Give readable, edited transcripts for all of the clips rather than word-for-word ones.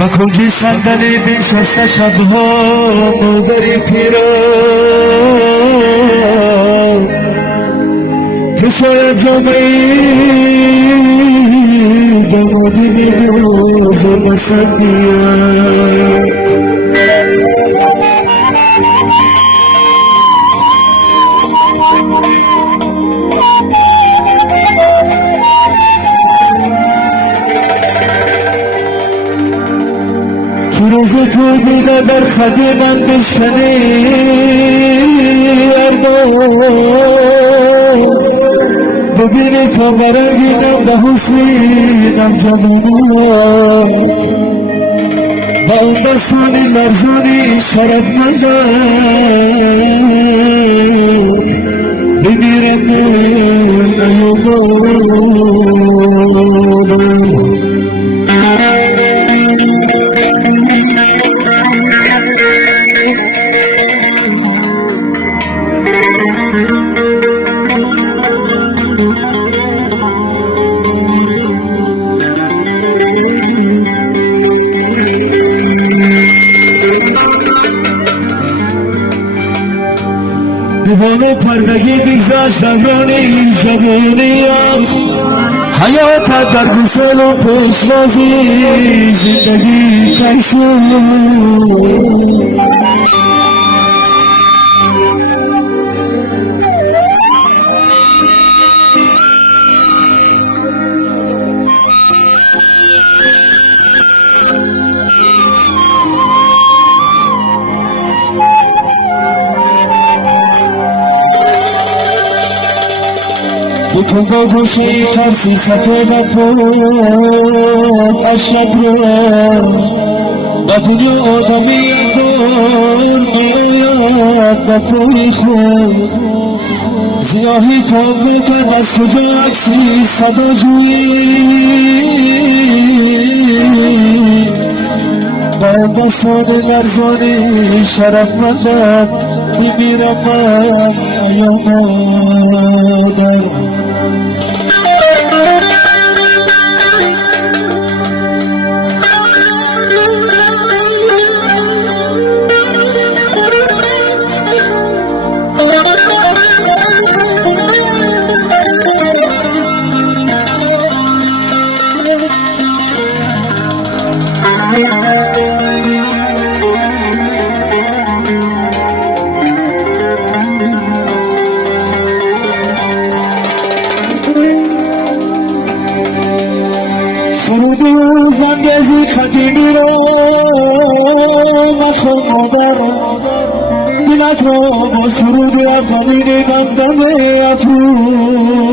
با کنجی صندلی بنشسته شبها مادری پیرا که شاید جامعی دمادی میدوز مسئلیت تو روز تو دیده در خدی من بشنی ببینی تا برنگیدم به حسینم جوانات با اون دستانی لرزانی شرف مزد بمیرم من ایوبادم دیوانه پردگی بگذاشت دوران این جوانیات حیاتت در گسل و پیشوازی زندگی کشون بکن با گوشی ترسی سفید فوق اشرت رو با دنیا آدمی دور میآید با پوی خود زیاهی تا بکن از کجا عکسی صدا جویی با دستان لرزانی شرف مندد میمیرم من ایامادم سرود زنگزی قدیمی رو مخون مادر دلت رو با سرود افغانی بندم افروز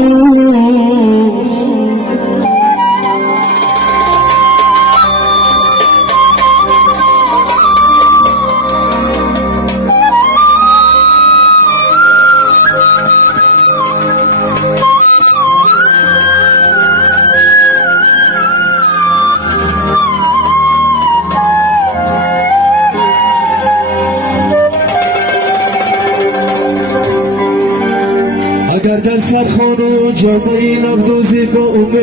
اگر در سرخان و جامعی نبدوزی با امید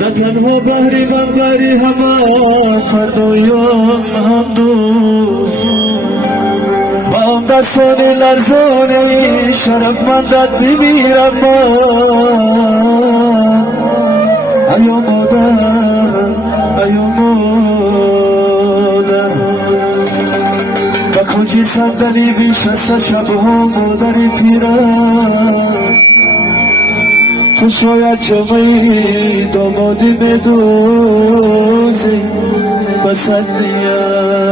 نه تنها بحری بنبری همه فردایان هم دوست با آن دستان لرزانی شرف مندت بمیرم من ایو مادر ایو مادر با کنجی صندلی بنشسته شبها مادری پیرست تو شاید جمعی دامادی بدوزی بسد نیست